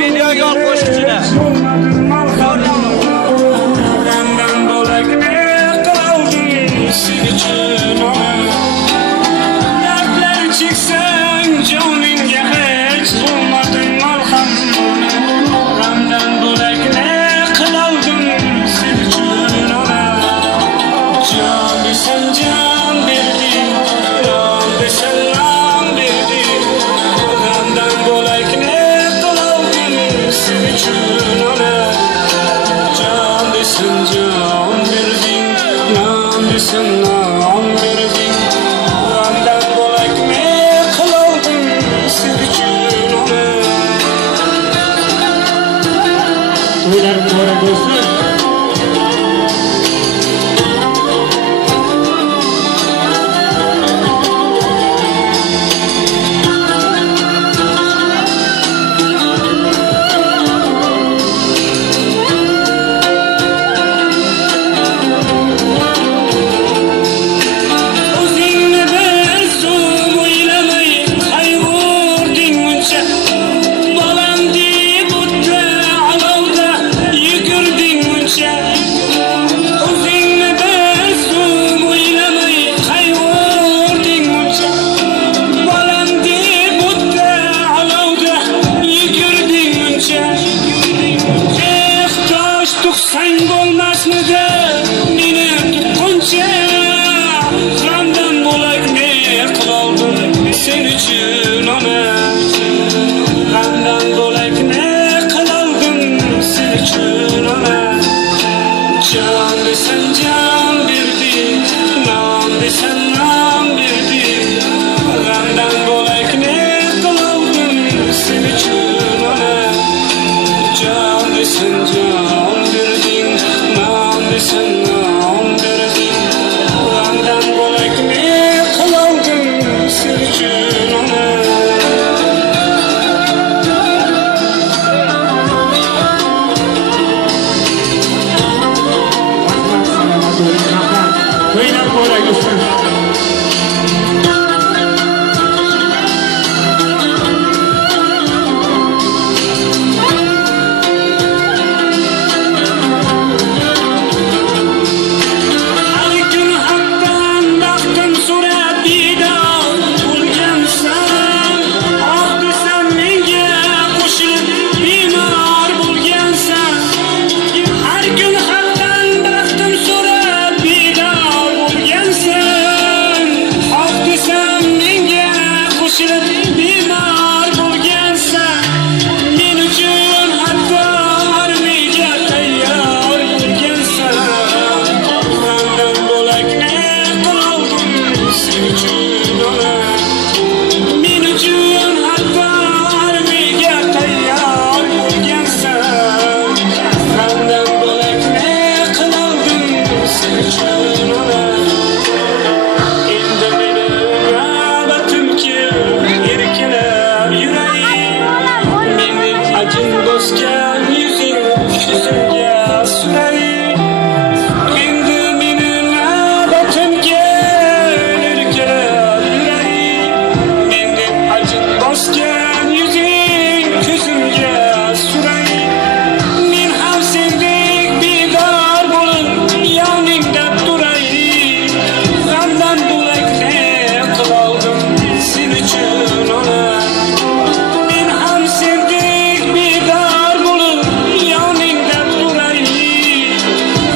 videoga ol qo'shiqchini. Benden bo'lak ne qildim sen uchun dardlar cheksang joningga hech bo'lmadim malham benden bo'lak ne qildim sen uchun jon desen jon berding jon desen jon berding benden bo'lak ne qildim sen uchun jon desen jon berding jon desen jon berding benden bo'lak ne qildim sen uchun to'ylar muborak bo'lsin. O'zingni bir zum o'ylamay qayg'urding muncha bolam deb o'tda olovda yugurding muncha o'zingni bir zum o'ylamay qayg'urding muncha bolam deb o'tda olovda yugurding muncha tosh tuqsang bo'lmasmidi meni tuqquncha qondan bo'lak ne qiloldim sen uchun ona qondan bo'lak ne qiloldim sen uchun ona jon desen jon berding non desen non berding qondan bo'lak ne qiloldim sen uchun ona jon desen jon berding non desen non berding qondan bo'lak ne qiloldim sen uchun ona to'ylar muborak bo'lsin. Har kun haqdan baxtim so'rab bidor bo'lgansan oh desam menga qo'shilib bemor bo'lgansan har kun haqdan baxtim so'rab bidor bo'lgansan oh desam menga qo'shilib bemor bo'lgansan men uchun hatto armiyaga tayyor bo'lgansan benden bo'lak ne qiloldim sen uchun ona men uchun hatto armiyaga tayyor bo'lgansan benden bo'lak ne qiloldim sen uchun ona endi meni navbatim kelib erkalab yuray mening ajin bosgan yuzing ko'zimga suray endi meni navbatim kelib erkalab yuray mening ajin bosgan yuzing ko'zimga suray men ham sendek bedor bo'lib yoningda turay g'amdan bo'lak ne qiloldim sen uchun ona men ham sendek bedor bo'lib yoningda turay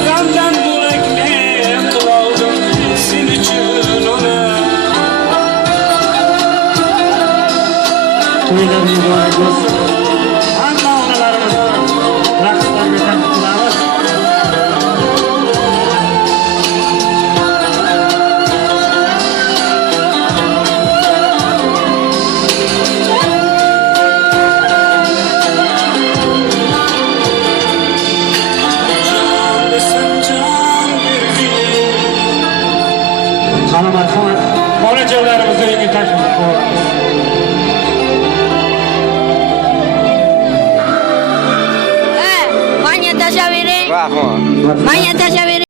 g'amdan bo'lak ne qiloldim sen uchun ona to'ylar muborak bo'lsin. Hamma onalarimizni raqslarga taklif qilamiz. Jon desen jon berding. Qani marhamat, onajonlarimizni uyga taklif qilamiz. Manya tasavvuri. Rahmat. Manya tasavvuri.